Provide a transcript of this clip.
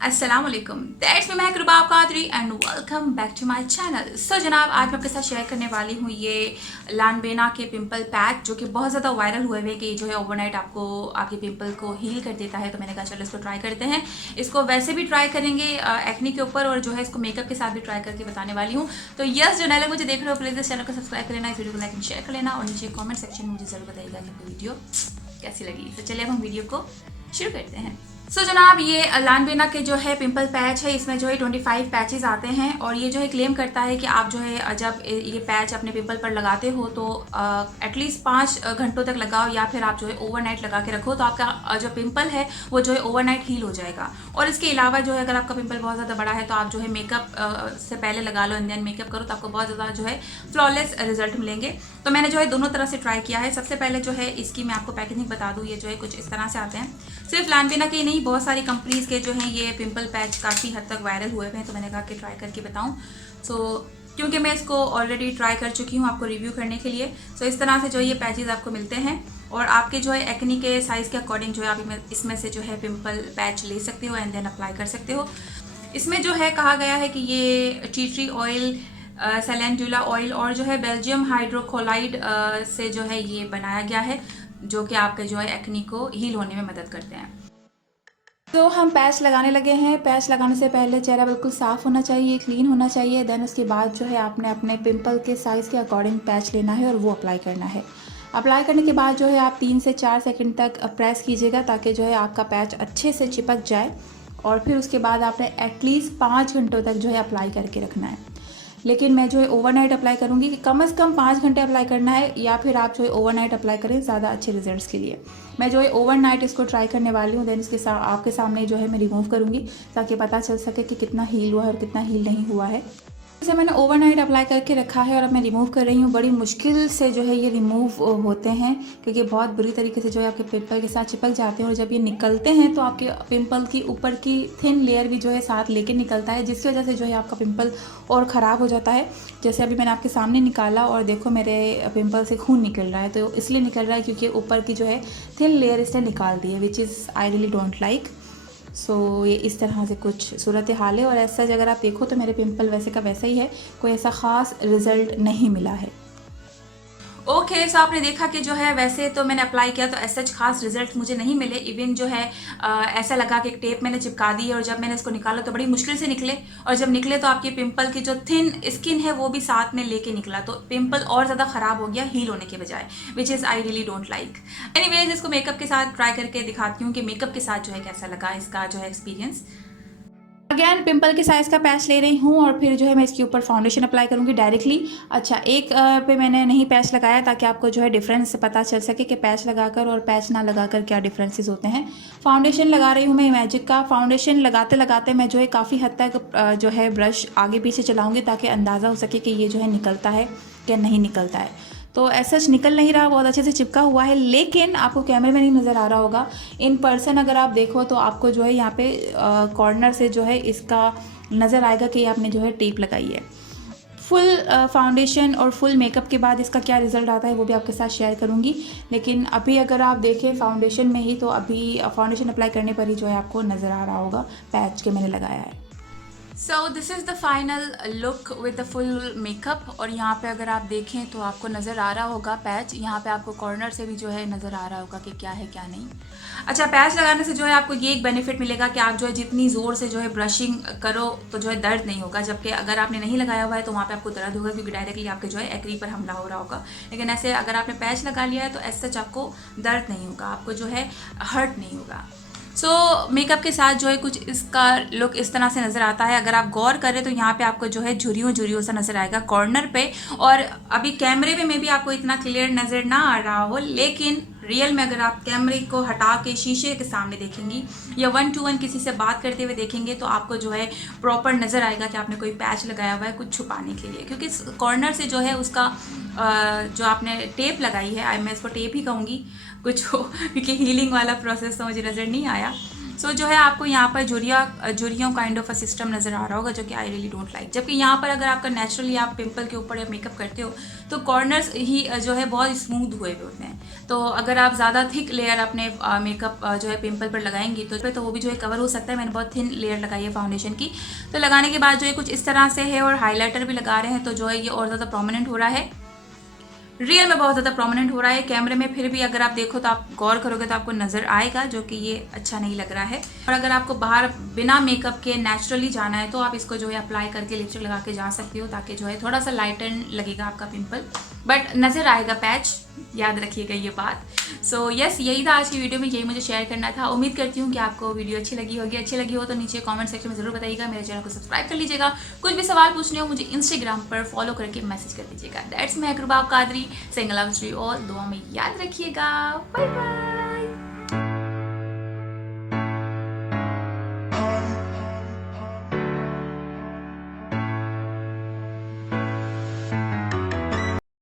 अस्सलाम वालेकुम, that's me Mahak Rubab Qadri and welcome back to my channel. So जनाब, आज मैं आपके साथ शेयर करने वाली हूँ ये लानबेना के पिंपल पैच, जो कि बहुत ज़्यादा वायरल हुए हुए कि जो है ओवरनाइट आपको आपके पिंपल को हील कर देता है। तो मैंने कहा चलो इसको ट्राई करते हैं। इसको वैसे भी ट्राई करेंगे एक्ने के ऊपर, और जो है इसको मेकअप के साथ भी ट्राई करके बताने वाली हूँ। तो यस, जो नए लोग मुझे देख रहे हो प्लीज़ इस चैनल को सब्सक्राइब कर लेना, इस वीडियो को लाइक एंड शेयर कर लेना, और नीचे कॉमेंट सेक्शन में मुझे ज़रूर बताइएगा कि वीडियो कैसी लगी। तो चलिए अब हम वीडियो को शुरू करते हैं। सो जनाब, ये लानबेना के जो है पिंपल पैच है, इसमें जो है 25 पैचेस आते हैं, और ये जो है क्लेम करता है कि आप जो है जब ये पैच अपने पिंपल पर लगाते हो तो एटलीस्ट 5 घंटों तक लगाओ, या फिर आप जो है ओवरनाइट लगा के रखो तो आपका जो पिंपल है वो जो है ओवरनाइट हील हो जाएगा। और इसके अलावा जो है अगर आपका पिंपल बहुत ज़्यादा बड़ा है तो आप जो है मेकअप से पहले लगा लो एंड देन मेकअप करो तो आपको बहुत ज़्यादा जो है फ्लॉलेस रिजल्ट मिलेंगे। तो मैंने जो है दोनों तरह से ट्राई किया है। सबसे पहले जो है इसकी मैं आपको पैकेजिंग बता दूँ, ये जो है कुछ इस तरह से आते हैं। सिर्फ लानबेना के नहीं, बहुत सारी कंपनीज के जो हैं ये पिंपल पैच काफ़ी हद तक वायरल हुए हुए हैं, तो मैंने कहा कि ट्राई करके बताऊं। सो क्योंकि मैं इसको ऑलरेडी ट्राई कर चुकी हूँ आपको रिव्यू करने के लिए। सो इस तरह से जो ये पैचेस आपको मिलते हैं, और आपके जो है एक्ने के साइज़ के अकॉर्डिंग जो है आप इसमें से जो है पिंपल पैच ले सकते हो एंड देन अप्लाई कर सकते हो। इसमें जो है कहा गया है कि ये टी ट्री ऑयल, सेलेंडुला ऑयल और जो है बेल्जियम हाइड्रोक्लोराइड से जो है ये बनाया गया है, जो कि आपके जो है एक्ने को हील होने में मदद करते हैं। तो हम पैच लगाने लगे हैं। पैच लगाने से पहले चेहरा बिल्कुल साफ़ होना चाहिए, क्लीन होना चाहिए। देन उसके बाद जो है आपने अपने पिंपल के साइज़ के अकॉर्डिंग पैच लेना है और वो अप्लाई करना है। अप्लाई करने के बाद जो है आप 3 से 4 सेकंड तक प्रेस कीजिएगा ताकि जो है आपका पैच अच्छे से चिपक जाए, और फिर उसके बाद आपने एटलीस्ट 5 घंटों तक जो है अप्लाई करके रखना है। लेकिन मैं जो है ओवरनाइट अप्लाई करूँगी कि कम से कम 5 घंटे अप्लाई करना है, या फिर आप जो है ओवरनाइट अप्लाई करें ज़्यादा अच्छे रिजल्ट्स के लिए। मैं जो है ओवरनाइट इसको ट्राई करने वाली हूँ। देन इसके आपके सामने जो है मैं रिमूव करूँगी ताकि पता चल सके कि कितना हील हुआ है और कितना हील नहीं हुआ है। जैसे मैंने ओवरनाइट अप्लाई करके रखा है और अब मैं रिमूव कर रही हूँ। बड़ी मुश्किल से जो है ये रिमूव होते हैं, क्योंकि बहुत बुरी तरीके से जो है आपके पिंपल के साथ चिपक जाते हैं, और जब ये निकलते हैं तो आपके पिंपल की ऊपर की थिन लेयर भी जो है साथ लेके निकलता है, जिसकी वजह से जो है आपका पिंपल और ख़राब हो जाता है। जैसे अभी मैंने आपके सामने निकाला और देखो मेरे पिंपल से खून निकल रहा है, तो इसलिए निकल रहा है क्योंकि ऊपर की जो है थिन लेयर इसने निकाल दी है, which is I really don't like. So ये इस तरह से कुछ सूरत हाल है, और ऐसा अगर आप देखो तो मेरे पिंपल वैसे का वैसा ही है, कोई ऐसा ख़ास रिज़ल्ट नहीं मिला है। ओके, सो आपने देखा कि जो है वैसे तो मैंने अप्लाई किया तो ऐसा खास रिजल्ट मुझे नहीं मिले। इवन जो है ऐसा लगा कि एक टेप मैंने चिपका दी है, और जब मैंने इसको निकाला तो बड़ी मुश्किल से निकले, और जब निकले तो आपके पिंपल की जो थिन स्किन है वो भी साथ में लेके निकला, तो पिंपल और ज़्यादा ख़राब हो गया हील होने के बजाय, विच is I really don't like. Anyways, इसको मेकअप के साथ ट्राई करके दिखाती हूँ कि मेकअप के साथ जो है कैसा लगा इसका जो है एक्सपीरियंस। अगेन पिंपल के साइज़ का पैच ले रही हूँ, और फिर जो है मैं इसके ऊपर फाउंडेशन अप्लाई करूँगी डायरेक्टली। अच्छा, एक पे मैंने नहीं पैच लगाया ताकि आपको जो है डिफरेंस पता चल सके कि पैच लगाकर और पैच ना लगाकर क्या डिफरेंसेस होते हैं। फाउंडेशन लगा रही हूँ मैं मैजिक का। फाउंडेशन लगाते लगाते मैं जो है काफ़ी हद तक जो है ब्रश आगे पीछे चलाऊँगी ताकि अंदाज़ा हो सके कि ये जो है निकलता है या नहीं निकलता है। तो ऐसा निकल नहीं रहा, बहुत अच्छे से चिपका हुआ है, लेकिन आपको कैमरे में नहीं नज़र आ रहा होगा। इन पर्सन अगर आप देखो तो आपको जो है यहाँ पे कॉर्नर से जो है इसका नज़र आएगा कि आपने जो है टेप लगाई है। फुल फाउंडेशन और फुल मेकअप के बाद इसका क्या रिज़ल्ट आता है वो भी आपके साथ शेयर करूँगी। लेकिन अभी अगर आप देखें फाउंडेशन में ही, तो अभी फाउंडेशन अप्लाई करने पर ही जो है आपको नज़र आ रहा होगा पैच के मैंने लगाया है। So this is the final look with the full makeup, और यहाँ पे अगर आप देखें तो आपको नज़र आ रहा होगा पैच। यहाँ पे आपको कॉर्नर से भी जो है नज़र आ रहा होगा कि क्या है क्या नहीं। अच्छा, पैच लगाने से जो है आपको ये एक बेनिफिट मिलेगा कि आप जो है जितनी ज़ोर से जो है ब्रशिंग करो तो जो है दर्द नहीं होगा, जबकि अगर आपने नहीं लगाया हुआ है तो वहाँ पे आपको दर्द होगा, क्योंकि डायरेक्टली आपके जो है एक्ने पर हमला हो रहा होगा। लेकिन ऐसे अगर आपने पैच लगा लिया है तो ऐसे आपको दर्द नहीं होगा, आपको जो है हर्ट नहीं होगा। सो मेकअप के साथ जो है कुछ इसका लुक इस तरह से नज़र आता है। अगर आप गौर करें तो यहाँ पे आपको जो है झुर्रियों सा नज़र आएगा कॉर्नर पे, और अभी कैमरे में भी आपको इतना क्लियर नज़र ना आ रहा हो, लेकिन रियल में अगर आप कैमरे को हटा के शीशे के सामने देखेंगी या 1 to 1 किसी से बात करते हुए देखेंगे तो आपको जो है प्रॉपर नज़र आएगा कि आपने कोई पैच लगाया हुआ है कुछ छुपाने के लिए, क्योंकि कॉर्नर से जो है उसका जो आपने टेप लगाई है, मैं इसको टेप ही कहूँगी कुछ हो, क्योंकि हीलिंग वाला प्रोसेस तो मुझे नज़र नहीं आया। सो जो है आपको यहाँ पर झुर्रियों काइंड ऑफ अ सिस्टम नज़र आ रहा होगा, जो कि आई रियली डोंट लाइक। जबकि यहाँ पर अगर आपका नेचुरली आप पिंपल के ऊपर मेकअप करते हो तो कॉर्नर्स ही जो है बहुत स्मूथ हुए होते हैं। तो अगर आप ज़्यादा थिक लेयर अपने मेकअप जो है पिंपल पर लगाएंगी तो वो भी जो है कवर हो सकता है। मैंने बहुत थिन लेयर लगाई है फाउंडेशन की। तो लगाने के बाद जो है कुछ इस तरह से है, और हाईलाइटर भी लगा रहे हैं तो जो है ये और ज़्यादा प्रोमिनेंट हो रहा है। रियल में बहुत ज़्यादा प्रोमिनेंट हो रहा है, कैमरे में फिर भी अगर आप देखो तो आप गौर करोगे तो आपको नज़र आएगा, जो कि ये अच्छा नहीं लग रहा है। और अगर आपको बाहर बिना मेकअप के नेचुरली जाना है तो आप इसको जो है अप्लाई करके लिपस्टिक लगा के जा सकती हो, ताकि जो है थोड़ा सा लाइटन लगेगा आपका पिंपल, बट नज़र आएगा पैच, याद रखिएगा ये बात। सो यस, यही था आज की वीडियो में, यही मुझे शेयर करना था। उम्मीद करती हूँ कि आपको वीडियो अच्छी लगी होगी। अच्छी लगी हो तो नीचे कमेंट सेक्शन में ज़रूर बताइएगा। मेरे चैनल को सब्सक्राइब कर लीजिएगा। कुछ भी सवाल पूछने हो मुझे इंस्टाग्राम पर फॉलो करके मैसेज कर दीजिएगा। That's Mehak Rubab Qadri, single love all. दुआ में याद रखिएगा। Bye bye.